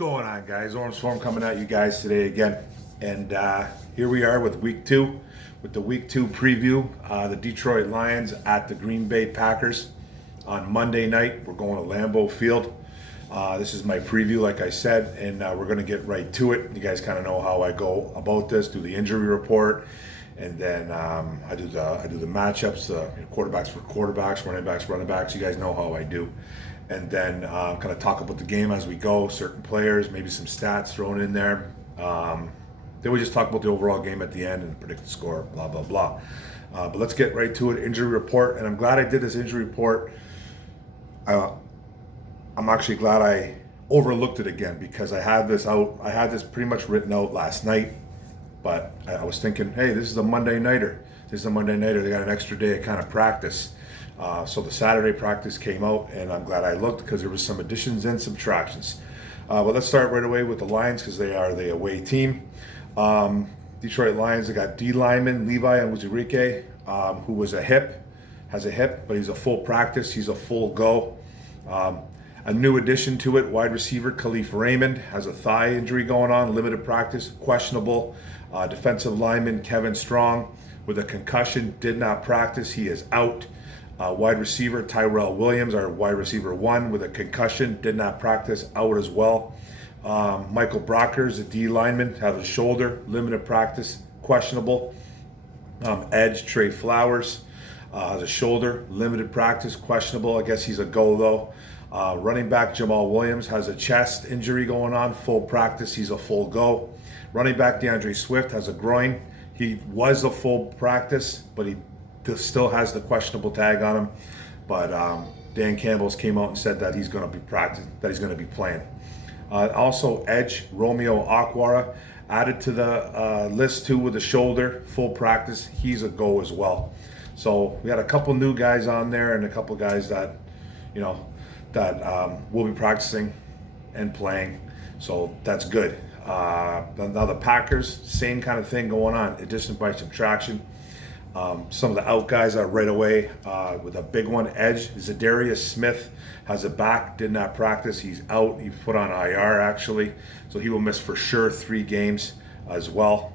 going on, guys? Orange Storm coming at you guys today again. And here we are with week two, with the week two preview. The Detroit Lions at the Green Bay Packers on Monday night. We're going to Lambeau Field. This is my preview, like I said, and we're going to get right to it. You guys kind of know how I go about this. Do the injury report, and then I do the matchups, quarterbacks for quarterbacks, running backs. You guys know how I do. And then kind of talk about the game as we go, certain players, maybe some stats thrown in there. Then we just talk about the overall game at the end and predict the score, blah, blah, blah. But let's get right to it, injury report. And I'm glad I did this injury report. I'm actually glad I overlooked it again because I had this pretty much written out last night. But I was thinking, hey, this is a Monday nighter. They got an extra day of kind of practice. So the Saturday practice came out, and I'm glad I looked because there was some additions and subtractions. But let's start right away with the Lions because they are the away team. Detroit Lions, they got D lineman Levi Onwuzurike, who has a hip, but he's a full practice. He's a full go. A new addition to it, wide receiver Khalif Raymond has a thigh injury going on, limited practice, questionable. Defensive lineman Kevin Strong with a concussion, did not practice. He is out. Wide receiver Tyrell Williams, our wide receiver one, with a concussion, did not practice, out as well. Michael Brockers, a D lineman, has a shoulder, limited practice, questionable. Edge Trey Flowers has a shoulder, limited practice, questionable. I guess he's a go though. Running back Jamal Williams has a chest injury going on, full practice, he's a full go. Running back DeAndre Swift has a groin. He was a full practice, but he still has the questionable tag on him. But Dan Campbell's came out and said that he's going to be playing. Also, Edge Romeo Okwara added to the list too with the shoulder, full practice. He's a go as well. So we got a couple new guys on there and a couple guys that will be practicing and playing. So that's good. Now the Packers, same kind of thing going on, addition by subtraction. Some of the out guys are right away with a big one. Edge Zadarius Smith has a back, did not practice. He's out. He's put on IR actually, so he will miss for sure 3 games as well.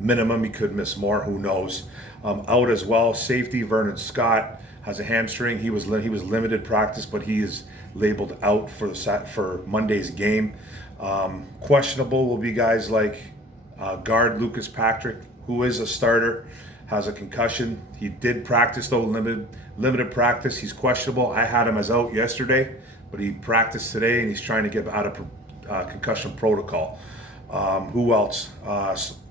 Minimum, he could miss more. Who knows? Out as well. Safety Vernon Scott has a hamstring. He was limited practice, but he is labeled out for Monday's game. Questionable will be guys like guard Lucas Patrick, who is a starter, has a concussion. He did practice though, limited practice. He's questionable. I had him as out yesterday, but he practiced today and he's trying to get out of concussion protocol. Who else?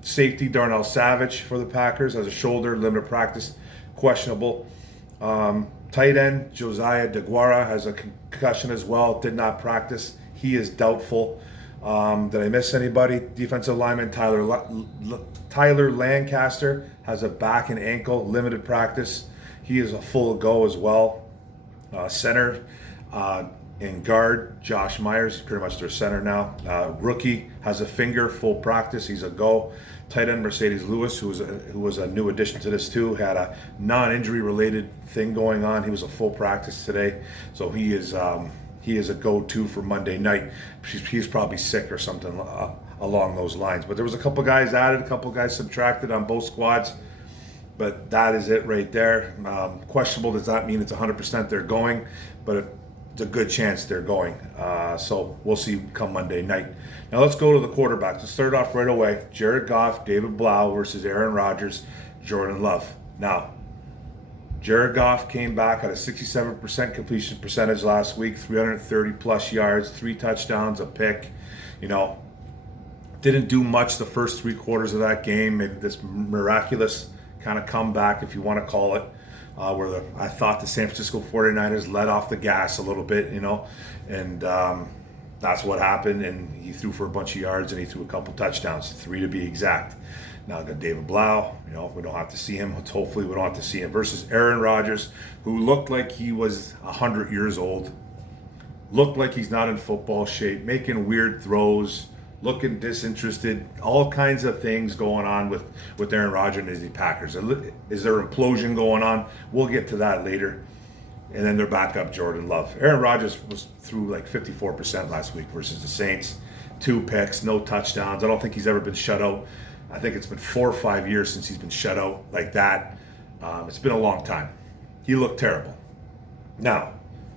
Safety Darnell Savage for the Packers has a shoulder, limited practice, questionable. Tight end Josiah DeGuara has a concussion as well, did not practice. He is doubtful. Did I miss anybody? Defensive lineman Tyler Lancaster has a back and ankle, limited practice. He is a full go as well. Center and guard Josh Myers, he's pretty much their center now. Rookie has a finger, full practice. He's a go. Tight end Mercedes Lewis, who was a new addition to this too, had a non-injury related thing going on. He was a full practice today, so he is a go-to for Monday night. He's probably sick or something along those lines. But there was a couple guys added, a couple guys subtracted on both squads. But that is it right there. Questionable does not mean it's 100% they're going, but it's a good chance they're going. So we'll see come Monday night. Now let's go to the quarterbacks. Let's start off right away. Jared Goff, David Blau versus Aaron Rodgers, Jordan Love. Now, Jared Goff came back at a 67% completion percentage last week, 330 plus yards, 3 touchdowns, a pick. Didn't do much the first 3 quarters of that game. Maybe this miraculous kind of comeback, if you want to call it, where I thought the San Francisco 49ers let off the gas a little bit, and that's what happened. And he threw for a bunch of yards and he threw a couple touchdowns, 3 to be exact. Now got David Blau, we don't have to see him. Hopefully we don't have to see him. Versus Aaron Rodgers, who looked like he was 100 years old. Looked like he's not in football shape, making weird throws, looking disinterested, all kinds of things going on with Aaron Rodgers and the Packers. Is there implosion going on? We'll get to that later. and then their backup, Jordan Love. Aaron Rodgers was through like 54% last week versus the Saints. 2 picks, no touchdowns. I don't think he's ever been shut out. I think it's been 4 or 5 years since he's been shut out like that. It's been a long time. He looked terrible. Now,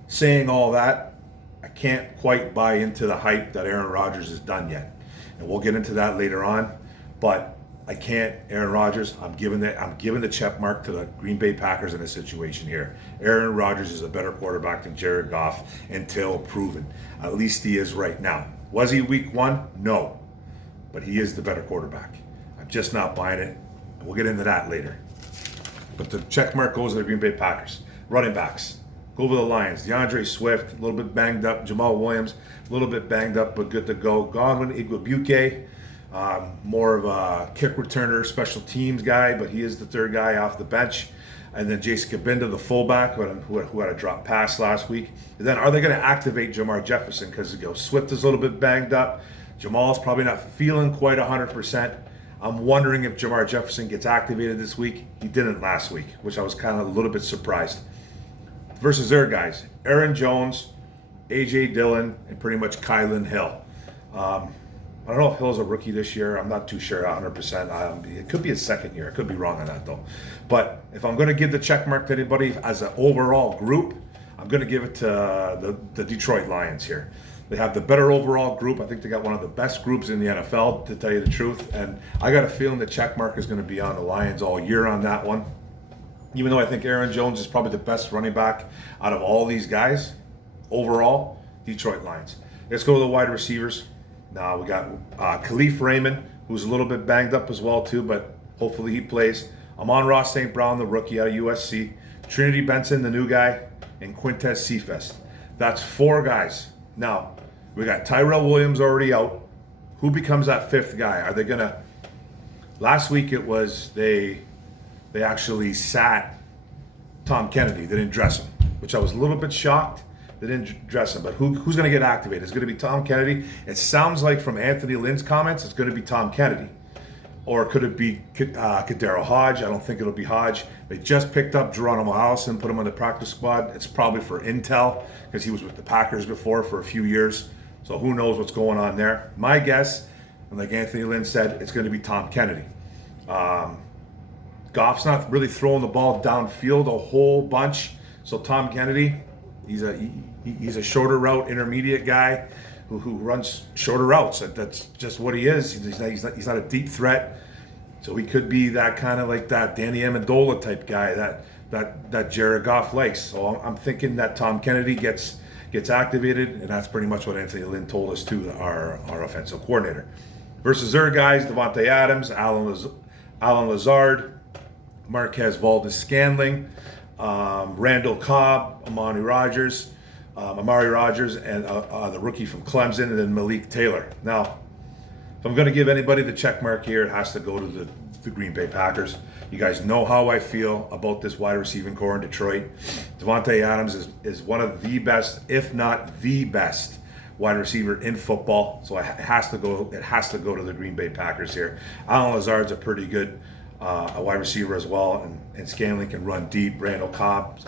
saying all that, I can't quite buy into the hype that Aaron Rodgers has done yet. And we'll get into that later on. But I can't, Aaron Rodgers, I'm giving the check mark to the Green Bay Packers in this situation here. Aaron Rodgers is a better quarterback than Jared Goff until proven. At least he is right now. Was he week 1? No. But he is the better quarterback. I'm just not buying it. We'll get into that later. But the check mark goes to the Green Bay Packers. Running backs. Go over the Lions. DeAndre Swift, a little bit banged up. Jamal Williams, a little bit banged up, but good to go. Godwin Igwebuike, more of a kick returner, special teams guy, but he is the third guy off the bench. And then Jason Kabinda, the fullback, who had a drop pass last week. And then are they going to activate Jamar Jefferson? Because Swift is a little bit banged up. Jamal's probably not feeling quite 100%. I'm wondering if Jamar Jefferson gets activated this week. He didn't last week, which I was kind of a little bit surprised. Versus their guys, Aaron Jones, A.J. Dillon, and pretty much Kylan Hill. I don't know if Hill's a rookie this year. I'm not too sure 100%. It could be his second year. I could be wrong on that, though. But if I'm going to give the check mark to anybody as an overall group, I'm going to give it to the Detroit Lions here. They have the better overall group. I think they got one of the best groups in the NFL, to tell you the truth. And I got a feeling the check mark is going to be on the Lions all year on that one. Even though I think Aaron Jones is probably the best running back out of all these guys, overall, Detroit Lions. Let's go to the wide receivers. Now we got Khalif Raymond, who's a little bit banged up as well too, but hopefully he plays. Amon-Ra St. Brown, the rookie out of USC. Trinity Benson, the new guy, and Quintez Cephas. That's 4 guys. Now, we got Tyrell Williams already out. Who becomes that 5th guy? Are they going to... Last week it was they actually sat Tom Kennedy. They didn't dress him, which I was a little bit shocked. They didn't dress him. But who's going to get activated? It's going to be Tom Kennedy. It sounds like from Anthony Lynn's comments, it's going to be Tom Kennedy. Or could it be Kadero Hodge? I don't think it'll be Hodge. They just picked up Geronimo Allison, put him on the practice squad. It's probably for intel because he was with the Packers before for a few years. So who knows what's going on there. My guess, and like Anthony Lynn said, it's going to be Tom Kennedy. Goff's not really throwing the ball downfield a whole bunch. So Tom Kennedy, he's a shorter route, intermediate guy who runs shorter routes. That's just what he is. He's not a deep threat. So he could be that kind of like that Danny Amendola type guy that Jared Goff likes. So I'm thinking that Tom Kennedy gets activated, and that's pretty much what Anthony Lynn told us too, our offensive coordinator. Versus their guys, Devontae Adams, Alan Lazard, Marquez Valdes-Scantling, Randall Cobb, Amari Rogers, and the rookie from Clemson, and then Malik Taylor. Now, if I'm going to give anybody the check mark here, it has to go to the Green Bay Packers. You guys know how I feel about this wide receiving core in Detroit. Devontae Adams is one of the best, if not the best, wide receiver in football. So it has to go to the Green Bay Packers here. Alan Lazard's a pretty good a wide receiver as well, and Scantling can run deep. Randall Cobb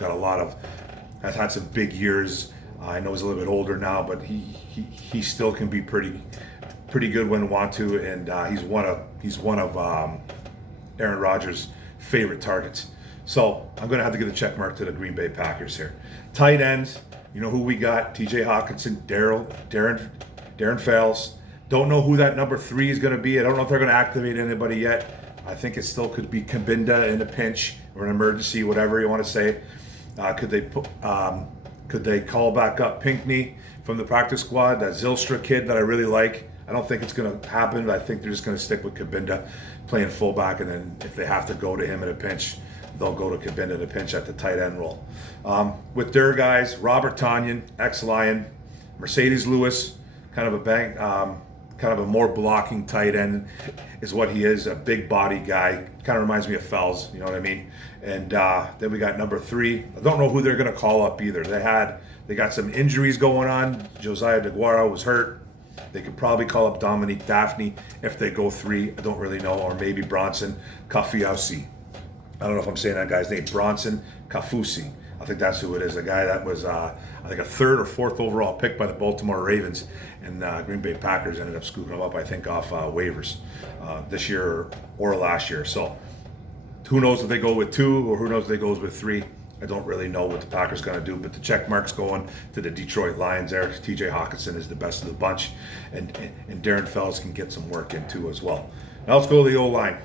has had some big years. I know he's a little bit older now, but he still can be pretty good when want to, and he's one of Aaron Rodgers' favorite targets. So I'm going to have to give a check mark to the Green Bay Packers here. Tight ends, you know who we got? T.J. Hawkinson, Darren Fales. Don't know who that number 3 is going to be. I don't know if they're going to activate anybody yet. I think it still could be Kabinda in a pinch or an emergency, whatever you want to say. Could they call back up Pinkney from the practice squad, that Zylstra kid that I really like? I don't think it's going to happen, but I think they're just going to stick with Kabinda playing fullback, and then if they have to go to him in a pinch, they'll go to Kabinda in a pinch at the tight end role. With their guys, Robert Tonyan, ex-Lion, Mercedes Lewis, kind of a more blocking tight end is what he is, a big body guy. Kind of reminds me of Fells, you know what I mean? And then we got number 3. I don't know who they're going to call up either. They got some injuries going on. Josiah DeGuara was hurt. They could probably call up Dominique Daphne if they go 3. I don't really know. Or maybe Bronson Kafusi. I don't know if I'm saying that guy's name. Bronson Kafusi. I think that's who it is. A guy that was, I think, a third or fourth overall pick by the Baltimore Ravens, and Green Bay Packers ended up scooping him up, I think, off waivers this year or last year. So who knows if they go with 2 or who knows if they goes with 3. I don't really know what the Packers going to do, but the check mark's going to the Detroit Lions there. TJ Hawkinson is the best of the bunch, and Darren Fells can get some work in too as well. Now let's go to the O-line.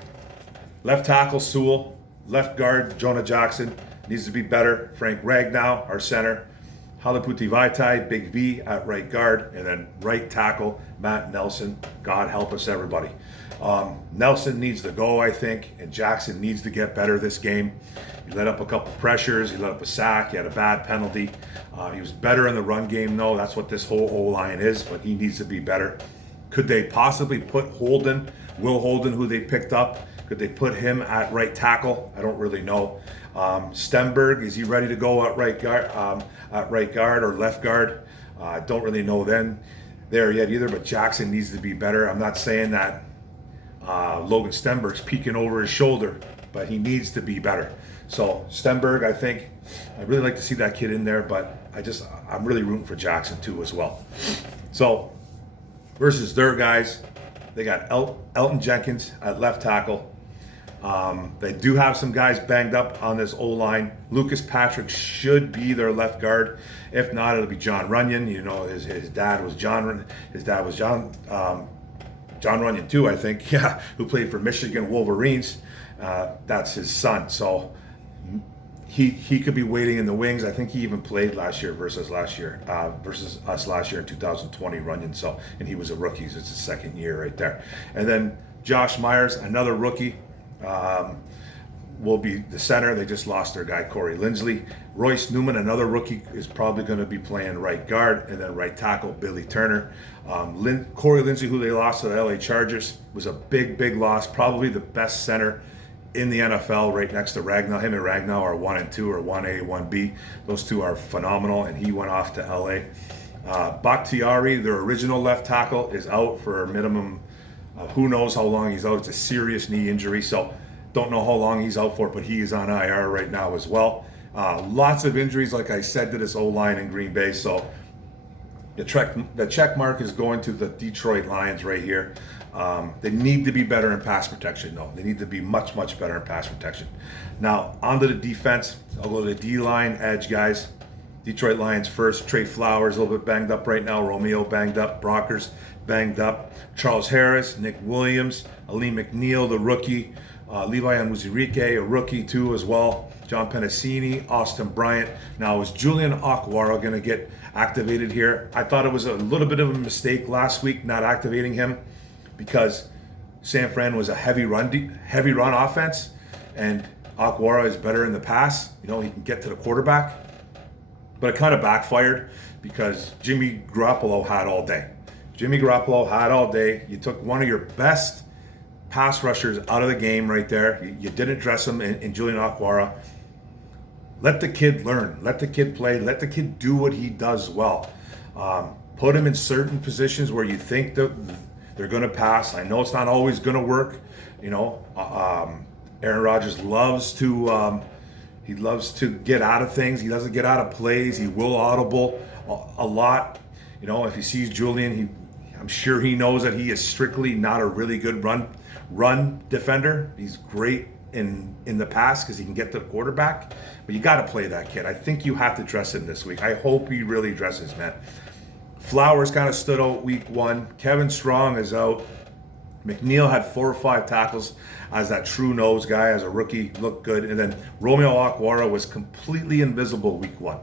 Left tackle, Sewell. Left guard, Jonah Jackson. Needs to be better. Frank Ragnow, our center. Halaputi Vaitai, Big V at right guard. And then right tackle, Matt Nelson. God help us, everybody. Nelson needs to go, I think, and Jackson needs to get better this game. He let up a couple pressures. He let up a sack. He had a bad penalty. He was better in the run game, though. That's what this whole O-line is, but he needs to be better. Could they possibly put Will Holden, who they picked up, could they put him at right tackle? I don't really know. Stenberg, is he ready to go at right guard or left guard? I don't really know there yet either, but Jackson needs to be better. I'm not saying that Logan Stenberg's peeking over his shoulder, but he needs to be better. So Stenberg, I think, I'd really like to see that kid in there, but I'm really rooting for Jackson too as well. So versus their guys, they got Elton Jenkins at left tackle. They do have some guys banged up on this O-line. Lucas Patrick should be their left guard. If not, it'll be John Runyon. You know, his dad was John. His dad was John Runyon too, I think. Yeah, who played for Michigan Wolverines. That's his son. So he could be waiting in the wings. I think he even played last year versus us last year in 2020, Runyon. So, and he was a rookie. So it's his second year right there. And then Josh Myers, another rookie, will be the center. They just lost their guy Corey Linsley. Royce Newman, another rookie, is probably going to be playing right guard, and then right tackle Billy Turner. Corey Linsley, who they lost to the LA Chargers, was a big loss. Probably the best center in the NFL, right next to Ragnow. Him and Ragnow are 1 and 2, or 1A, 1B. Those two are phenomenal, and he went off to LA. Bakhtiari, their original left tackle, is out for a minimum. Who knows how long he's out? It's a serious knee injury, so don't know how long he's out for, but he is on IR right now as well. Lots of injuries, like I said, to this O-line in Green Bay, so the check mark is going to the Detroit Lions right here. They need to be better in pass protection, though. They need to be much better in pass protection. Now, onto the defense. I'll go to the D-line edge, guys. Detroit Lions first. Trey Flowers a little bit banged up right now. Romeo banged up. Brockers banged up. Charles Harris, Nick Williams, Ali McNeil, the rookie. Levi Onwuzurike, a rookie too as well. John Pennicini, Austin Bryant. Now, is Julian Okwara going to get activated here? I thought it was a little bit of a mistake last week not activating him, because San Fran was a heavy run offense, and Okwara is better in the pass. You know, he can get to the quarterback. But it kind of backfired because Jimmy Garoppolo had all day. You took one of your best pass rushers out of the game right there. You didn't dress him in Julian Okwara. Let the kid learn. Let the kid play. Let the kid do what he does well. Put him in certain positions where you think that they're going to pass. I know it's not always going to work. You know, Aaron Rodgers loves to get out of things. He doesn't get out of plays. He will audible a lot. You know, if he sees Julian, I'm sure he knows that he is strictly not a really good run defender. He's great in the pass because he can get to the quarterback. But you got to play that kid. I think you have to dress him this week. I hope he really dresses, man. Flowers kind of stood out week 1. Kevin Strong is out. McNeil had 4 or 5 tackles as that true nose guy, as a rookie, looked good. And then Romeo Okwara was completely invisible week 1.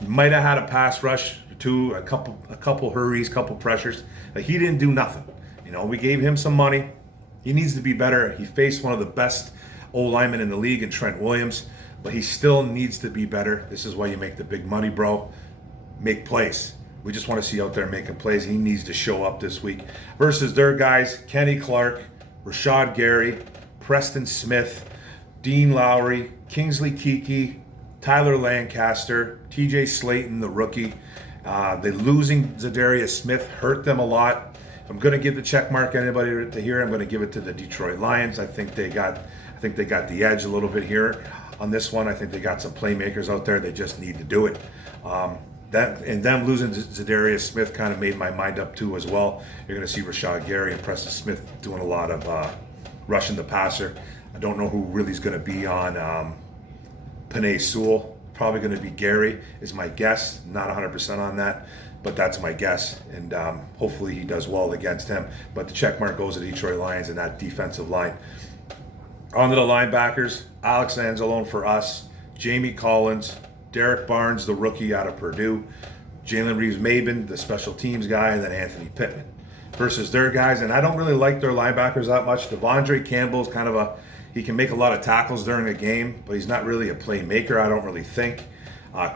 He might have had a pass rush or two, a couple hurries, couple pressures, but he didn't do nothing. You know, we gave him some money. He needs to be better. He faced one of the best O-linemen in the league in Trent Williams, but he still needs to be better. This is why you make the big money, bro. Make plays. We just want to see you out there making plays. He needs to show up this week. Versus their guys, Kenny Clark, Rashad Gary, Preston Smith, Dean Lowry, Kingsley Keke, Tyler Lancaster, TJ Slayton, the rookie. The losing Zadarius Smith hurt them a lot. If I'm going to give the check mark anybody to here, I'm going to give it to the Detroit Lions. I think they got the edge a little bit here. on this one. I think they got some playmakers out there. They just need to do it. Them losing Zadarius Smith kind of made my mind up too as well. You're going to see Rashad Gary and Preston Smith doing a lot of rushing the passer. I don't know who really is going to be on Penei Sewell. Probably going to be Gary is my guess. Not 100% on that, but that's my guess. And hopefully he does well against him. But the check mark goes to the Detroit Lions and that defensive line. On to the linebackers. Alex Anzalone for us. Jamie Collins. Derek Barnes, the rookie out of Purdue. Jalen Reeves-Maben, the special teams guy. And then Anthony Pittman versus their guys. And I don't really like their linebackers that much. Devondre Campbell's kind of he can make a lot of tackles during a game, but he's not really a playmaker, I don't really think.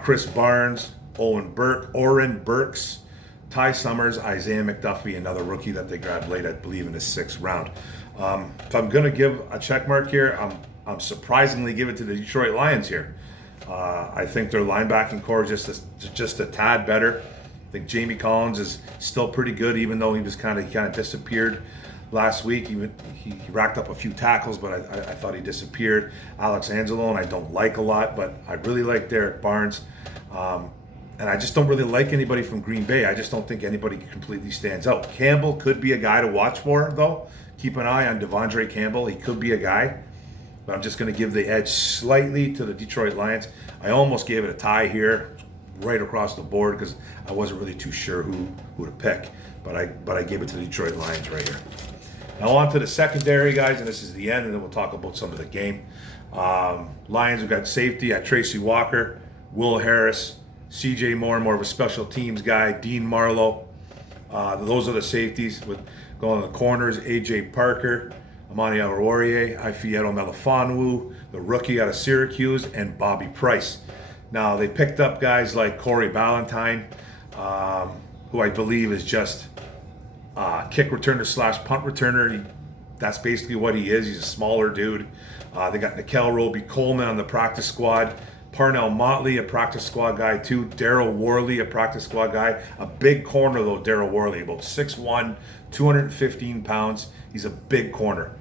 Chris Barnes, Oren Burks, Ty Summers, Isaiah McDuffie, another rookie that they grabbed late, I believe, in the 6th round. If I'm going to give a check mark here, I'm surprisingly give it to the Detroit Lions here. I think their linebacking core is just a tad better. I think Jamie Collins is still pretty good, even though he was kind of disappeared last week. He racked up a few tackles, but I thought he disappeared. Alex Anzalone I don't like a lot, but I really like Derek Barnes. And I just don't really like anybody from Green Bay. I just don't think anybody completely stands out. Campbell could be a guy to watch for, though. Keep an eye on Devondre Campbell. He could be a guy. But I'm just going to give the edge slightly to the Detroit Lions. I almost gave it a tie here, right across the board, because I wasn't really too sure who to pick. But I gave it to the Detroit Lions right here. Now on to the secondary, guys, and this is the end, and then we'll talk about some of the game. Lions, we've got safety at Tracy Walker, Will Harris, CJ Moore, more of a special teams guy, Dean Marlowe. Those are the safeties. With going on the corners, AJ Parker, Amani Oruwariye, Ifeatu Melifonwu, the rookie out of Syracuse, and Bobby Price. Now, they picked up guys like Corey Ballantyne, who I believe is just kick returner / punt returner. That's basically what he is. He's a smaller dude. They got Nickel Roby-Coleman on the practice squad. Parnell Motley, a practice squad guy too. Daryl Worley, a practice squad guy. A big corner though, Daryl Worley, about 6'1", 215 pounds. He's a big corner.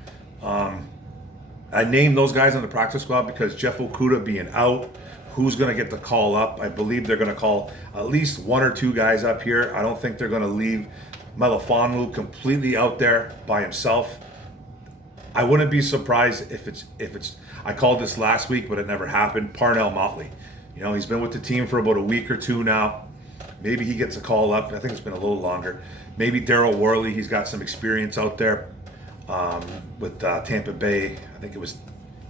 I named those guys on the practice squad because Jeff Okudah being out, who's going to get the call up? I believe they're going to call at least 1 or 2 guys up here. I don't think they're going to leave Melifonwu completely out there by himself. I wouldn't be surprised if it's. I called this last week, but it never happened. Parnell Motley, he's been with the team for about a week or 2 now. Maybe he gets a call up. I think it's been a little longer. Maybe Daryl Worley. He's got some experience out there with Tampa Bay. I think it was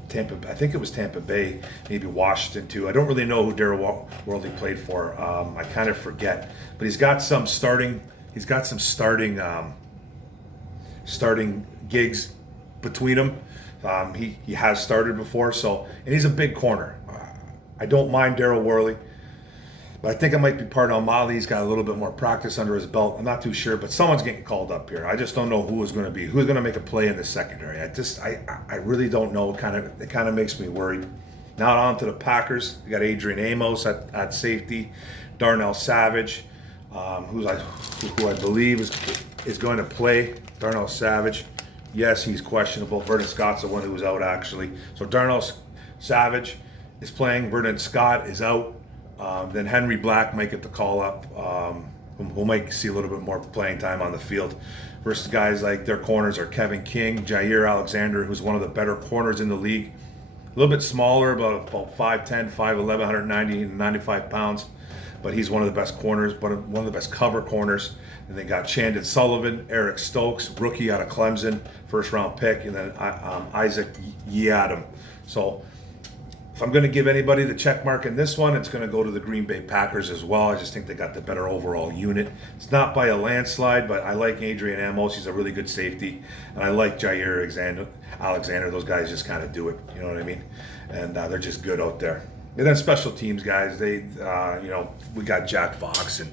Tampa Bay. Maybe Washington too. I don't really know who Daryl Worley played for. I kind of forget. But he's got some starting. He's got some starting gigs between him. He has started before, and he's a big corner. I don't mind Daryl Worley, but I think it might be Parnell Motley. He's got a little bit more practice under his belt. I'm not too sure, but someone's getting called up here. I just don't know who's going to make a play in the secondary. I really don't know. It kind of makes me worried. Now on to the Packers. We got Adrian Amos at safety, Darnell Savage, who I believe is going to play. Darnell Savage. Yes, he's questionable. Vernon Scott's the one who was out, actually. So Darnell Savage is playing. Vernon Scott is out. Then Henry Black might get the call up, who might see a little bit more playing time on the field. Versus guys like their corners are Kevin King, Jair Alexander, who's one of the better corners in the league. A little bit smaller, about 5'10", 5'11", 190, 95 pounds. But he's one of the best corners, one of the best cover corners. And they got Chandon Sullivan, Eric Stokes, rookie out of Clemson, first-round pick, and then Isaac Yiadom. So if I'm going to give anybody the check mark in this one, it's going to go to the Green Bay Packers as well. I just think they got the better overall unit. It's not by a landslide, but I like Adrian Amos. He's a really good safety. And I like Jair Alexander. Those guys just kind of do it. You know what I mean? And they're just good out there. And then special teams guys, we got Jack Fox and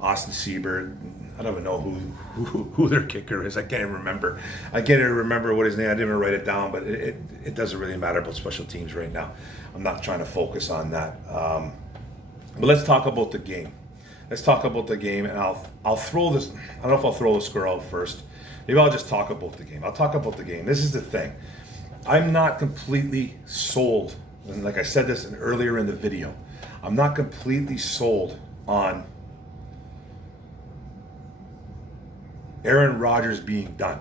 Austin Siebert. I don't even know who their kicker is. I can't even remember. I can't even remember what his name. I didn't even write it down, but it doesn't really matter about special teams right now. I'm not trying to focus on that. But let's talk about the game. And I'll throw this. I don't know if I'll throw the score out first. Maybe I'll just talk about the game. I'll talk about the game. This is the thing. I'm not completely sold and like I said this earlier in the video, I'm not completely sold on Aaron Rodgers being done.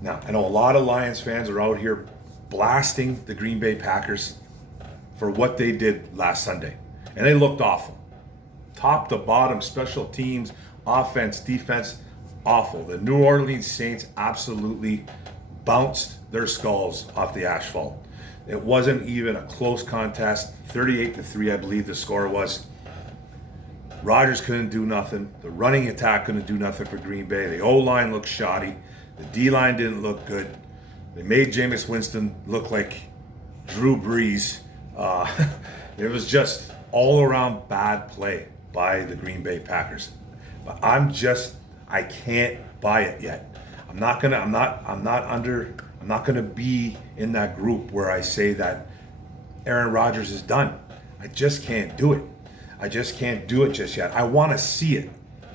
Now, I know a lot of Lions fans are out here blasting the Green Bay Packers for what they did last Sunday. And they looked awful. Top to bottom, special teams, offense, defense, awful. The New Orleans Saints absolutely bounced their skulls off the asphalt. It wasn't even a close contest. 38-3, I believe the score was. Rodgers couldn't do nothing. The running attack couldn't do nothing for Green Bay. The O-line looked shoddy. The D-line didn't look good. They made Jameis Winston look like Drew Brees. It was just all-around bad play by the Green Bay Packers. But I can't buy it yet. I'm not gonna be in that group where I say that Aaron Rodgers is done. I just can't do it. I just can't do it just yet. I want to see it.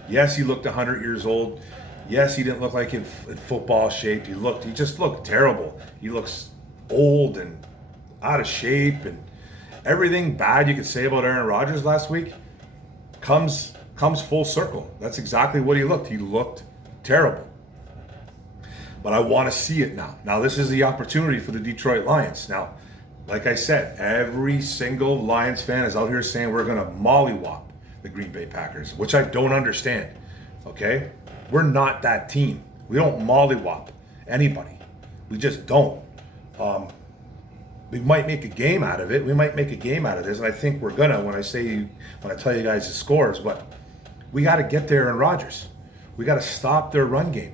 Yes, he looked 100 years old. Yes, he didn't look like in football shape. He just looked terrible. He looks old and out of shape, and everything bad you could say about Aaron Rodgers last week comes full circle. That's exactly what he looked. He looked terrible. But I want to see it now. Now, this is the opportunity for the Detroit Lions. Now, like I said, every single Lions fan is out here saying we're going to mollywop the Green Bay Packers, which I don't understand, okay? We're not that team. We don't mollywop anybody. We just don't. We might make a game out of it. We might make a game out of this, and I think we're going to when I tell you guys the scores, but we got to get there in Rodgers. We got to stop their run game.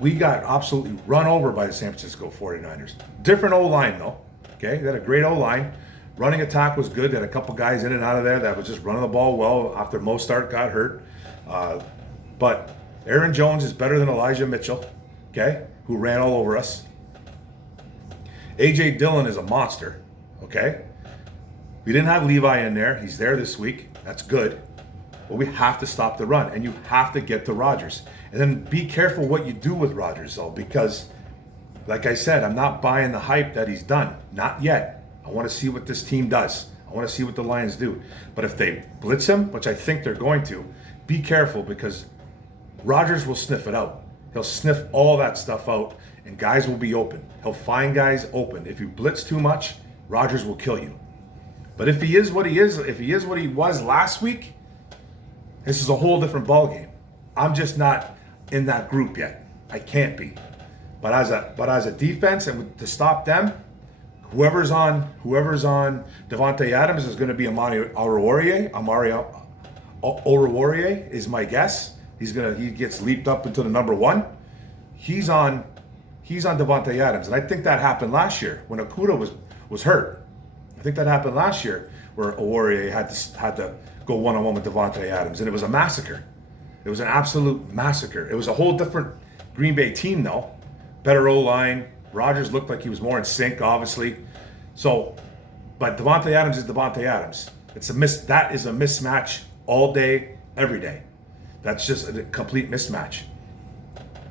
We got absolutely run over by the San Francisco 49ers. Different O-line, though. Okay, they had a great O-line. Running attack was good. They had a couple guys in and out of there that was just running the ball well after Mostert got hurt. But Aaron Jones is better than Elijah Mitchell, okay, who ran all over us. A.J. Dillon is a monster, okay? We didn't have Levi in there. He's there this week. That's good. But we have to stop the run, and you have to get to Rodgers. And then be careful what you do with Rodgers, though, because like I said, I'm not buying the hype that he's done. Not yet. I want to see what this team does. I want to see what the Lions do. But if they blitz him, which I think they're going to, be careful because Rodgers will sniff it out. He'll sniff all that stuff out, and guys will be open. He'll find guys open. If you blitz too much, Rodgers will kill you. But if he is what he is, if he is what he was last week, this is a whole different ballgame. I'm just not in that group yet. I can't be. But as a defense and to stop them, whoever's on Devontae Adams is going to be Amari Oruwariye is my guess. He gets leaped up into the number one. He's on Devontae Adams, and I think that happened last year when Okudah was hurt. I think that happened last year where Oruwariye had to go one-on-one with Devontae Adams, and it was a massacre. It was an absolute massacre. It was a whole different Green Bay team, though. Better O-line. Rodgers looked like he was more in sync, obviously. So, but Devontae Adams is Devontae Adams. That is a mismatch all day, every day. That's just a complete mismatch.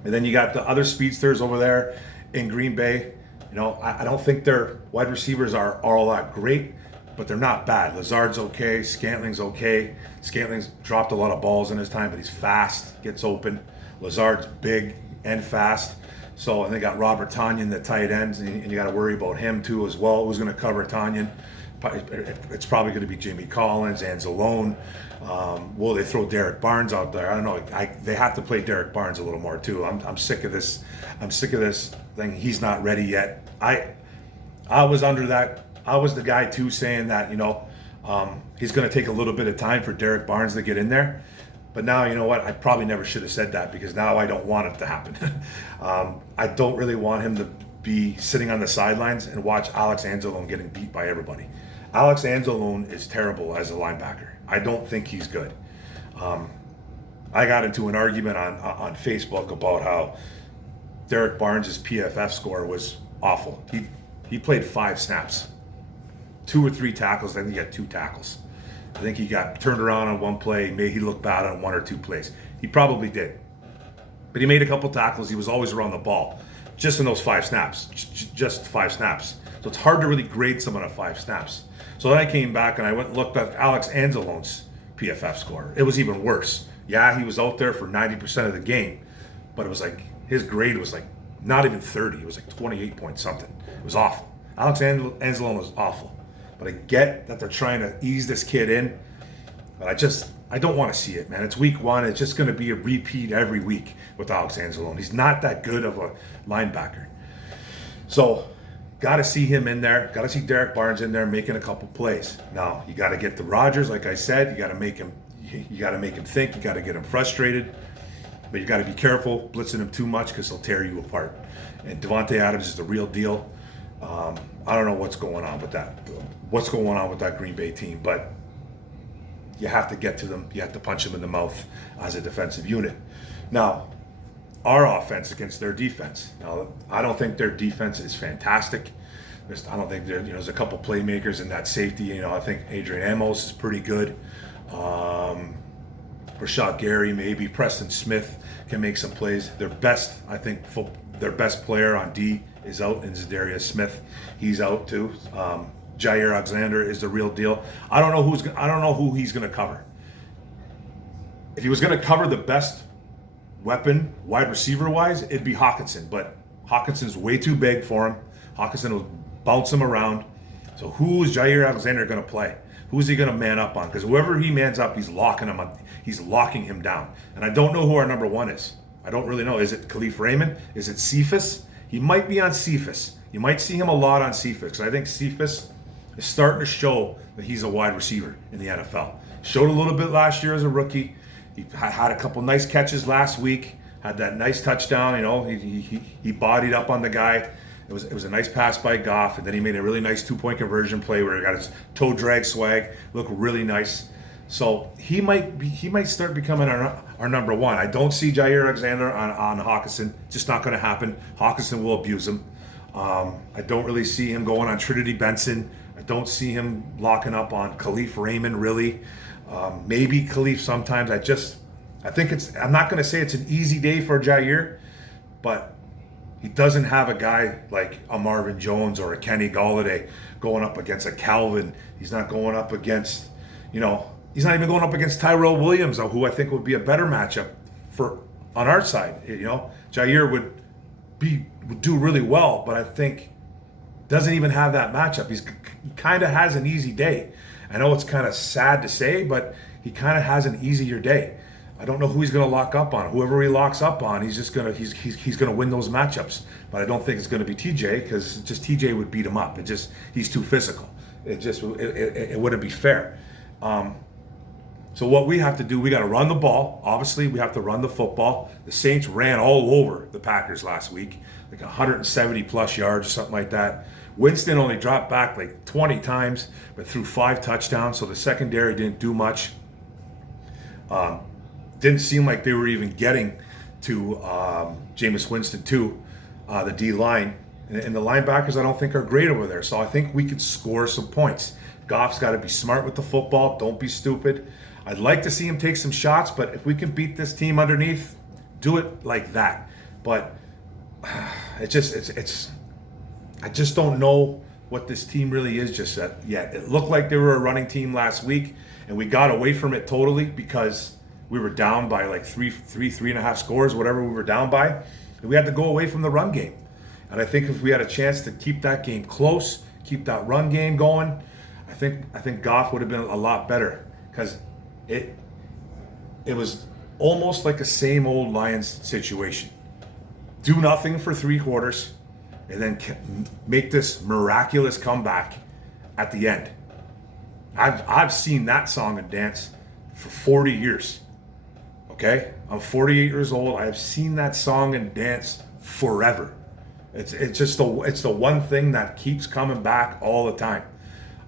And then you got the other speedsters over there in Green Bay. You know, I don't think their wide receivers are all that great, but they're not bad. Lazard's okay. Scantling's okay. Scantling's dropped a lot of balls in his time, but he's fast, gets open. Lazard's big and fast. So, and they got Robert Tonyan, the tight ends, and you got to worry about him too as well. Who's going to cover Tonyan? It's probably going to be Jimmy Collins, Anzalone. Will they throw Derek Barnes out there? I don't know. They have to play Derek Barnes a little more too. I'm sick of this. I'm sick of this thing. He's not ready yet. I was under that. I was the guy too saying that, you know, he's going to take a little bit of time for Derek Barnes to get in there. But now, you know what? I probably never should have said that because now I don't want it to happen. I don't really want him to be sitting on the sidelines and watch Alex Anzalone getting beat by everybody. Alex Anzalone is terrible as a linebacker. I don't think he's good. I got into an argument on Facebook about how Derek Barnes' PFF score was awful. He played 5 snaps, 2 or 3 tackles. I think he had 2 tackles. I think he got turned around on one play. Maybe he looked bad on 1 or 2 plays. He probably did. But he made a couple tackles. He was always around the ball. Just in those 5 snaps. Just 5 snaps. So it's hard to really grade someone at 5 snaps. So then I came back and I went and looked at Alex Anzalone's PFF score. It was even worse. Yeah, he was out there for 90% of the game, but it was like his grade was like not even 30. It was like 28 point something. It was awful. Alex Anzalone was awful. But I get that they're trying to ease this kid in, but I don't want to see it, man. It's week 1. It's just going to be a repeat every week with Alex Anzalone. He's not that good of a linebacker. So, got to see him in there. Got to see Derek Barnes in there making a couple plays. Now, you got to get to Rodgers, like I said. You got to make him think. You got to get him frustrated. But you got to be careful blitzing him too much because he'll tear you apart. And Devontae Adams is the real deal. I don't know what's going on with that Green Bay team, but you have to get to them. You have to punch them in the mouth as a defensive unit. Now, our offense against their defense. Now, I don't think their defense is fantastic. I don't think there's a couple playmakers in that safety. I think Adrian Amos is pretty good. Rashad Gary, maybe Preston Smith can make some plays. Their best player on D is out in Zadarius Smith. He's out too. Jair Alexander is the real deal. I don't know who he's going to cover. If he was going to cover the best weapon, wide receiver wise, it'd be Hawkinson. But Hawkinson's way too big for him. Hawkinson will bounce him around. So who is Jair Alexander going to play? Who's he going to man up on? Because whoever he mans up, he's locking him up. He's locking him down. And I don't know who our number 1 is. I don't really know. Is it Khalif Raymond? Is it Cephas? He might be on Cephas. You might see him a lot on Cephas. Because I think Cephas is starting to show that he's a wide receiver in the NFL. Showed a little bit last year as a rookie. He had a couple nice catches last week. Had that nice touchdown. He bodied up on the guy. It was a nice pass by Goff, and then he made a really nice 2-point conversion play where he got his toe drag swag, look really nice. So he might start becoming our number 1. I don't see Jair Alexander on Hawkinson. It's just not going to happen. Hawkinson will abuse him. I don't really see him going on Trinity Benson. I don't see him locking up on Khalif Raymond really. Maybe Khalif sometimes. I'm not going to say it's an easy day for Jair, but he doesn't have a guy like a Marvin Jones or a Kenny Golladay going up against a Calvin. He's not going up against, he's not even going up against Tyrell Williams, who I think would be a better matchup on our side. Jair would do really well, but I think doesn't even have that matchup. He kind of has an easy day. I know it's kind of sad to say, but he kind of has an easier day. I don't know who he's going to lock up on. Whoever he locks up on, he's going to win those matchups. But I don't think it's going to be TJ because just TJ would beat him up. He's too physical. It wouldn't be fair. So what we have to do, we got to run the ball. Obviously, we have to run the football. The Saints ran all over the Packers last week, like 170 plus yards or something like that. Winston only dropped back like 20 times, but threw 5 touchdowns. So the secondary didn't do much. Didn't seem like they were even getting to Jameis Winston too, the D line. And the linebackers I don't think are great over there. So I think we could score some points. Goff's got to be smart with the football. Don't be stupid. I'd like to see him take some shots, but if we can beat this team underneath, do it like that. But I just don't know what this team really is just yet. It looked like they were a running team last week, and we got away from it totally because we were down by like three and a half scores, whatever we were down by. And we had to go away from the run game. And I think if we had a chance to keep that game close, keep that run game going, I think Goff would have been a lot better because it was almost like a same old Lions situation. Do nothing for 3 quarters and then make this miraculous comeback at the end. I've seen that song and dance for 40 years. Okay, I'm 48 years old. I have seen that song and dance forever. It's the one thing that keeps coming back all the time.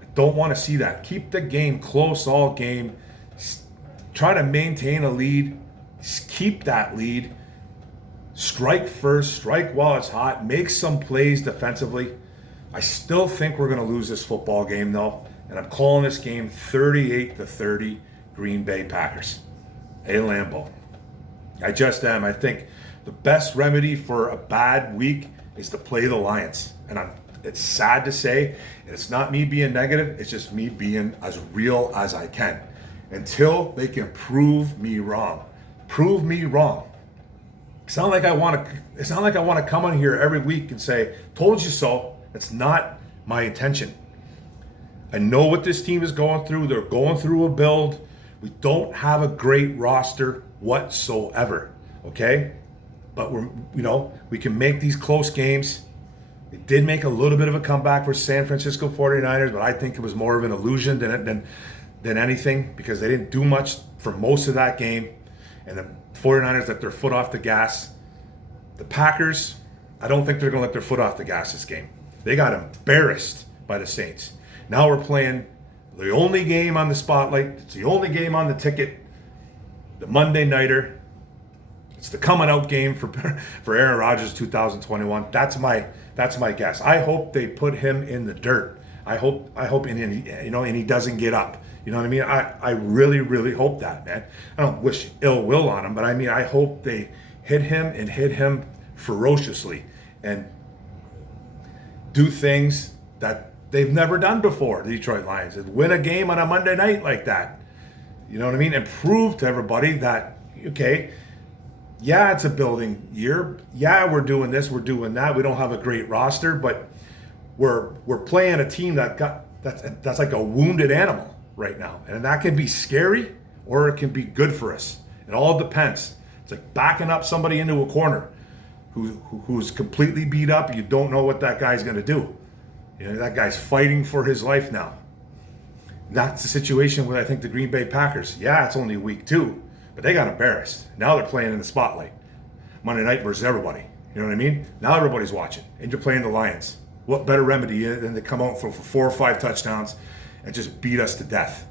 I don't want to see that. Keep the game close all game. Try to maintain a lead. Keep that lead. Strike first. Strike while it's hot. Make some plays defensively. I still think we're going to lose this football game though, and I'm calling this game 38-30 Green Bay Packers. A Lambeau. I just am. I think the best remedy for a bad week is to play the Lions. And It's sad to say, and it's not me being negative, it's just me being as real as I can. Until they can prove me wrong. Prove me wrong. It's not like I want to come on here every week and say, told you so. It's not my intention. I know what this team is going through. They're going through a build. We don't have a great roster whatsoever. Okay? But we can make these close games. They did make a little bit of a comeback for San Francisco 49ers, but I think it was more of an illusion than anything, because they didn't do much for most of that game. And the 49ers let their foot off the gas. The Packers, I don't think they're going to let their foot off the gas this game. They got embarrassed by the Saints. Now we're playing the only game on the spotlight. It's the only game on the ticket. The Monday nighter. It's the coming out game for Aaron Rodgers 2021. That's my guess. I hope they put him in the dirt. I hope and he doesn't get up. You know what I mean? I really, really hope that, man. I don't wish ill will on him, but I hope they hit him ferociously and do things that they've never done before, the Detroit Lions, and win a game on a Monday night like that. You know what I mean? And prove to everybody that, okay, yeah, it's a building year. Yeah, we're doing this, we're doing that. We don't have a great roster, but we're playing a team that's like a wounded animal right now. And that can be scary or it can be good for us. It all depends. It's like backing up somebody into a corner who's completely beat up. You don't know what that guy's going to do. That guy's fighting for his life now. That's the situation with, I think, the Green Bay Packers. Yeah, it's only week 2, but they got embarrassed. Now they're playing in the spotlight. Monday night versus everybody. You know what I mean? Now everybody's watching, and you're playing the Lions. What better remedy than to come out for 4 or 5 touchdowns and just beat us to death?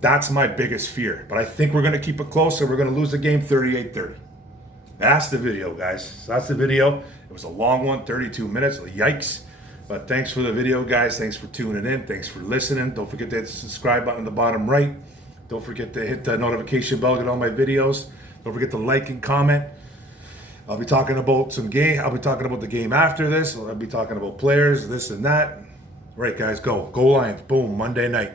That's my biggest fear. But I think we're going to keep it close, and we're going to lose the game 38-30. That's the video, guys. That's the video. It was a long one, 32 minutes. Yikes. But thanks for the video, guys. Thanks for tuning in. Thanks for listening. Don't forget to hit the subscribe button in the bottom right. Don't forget to hit the notification bell, get all my videos. Don't forget to like and comment. I'll be talking about some game. I'll be talking about the game after this. I'll be talking about players, this and that. All right, guys, go. Go Lions. Boom, Monday night.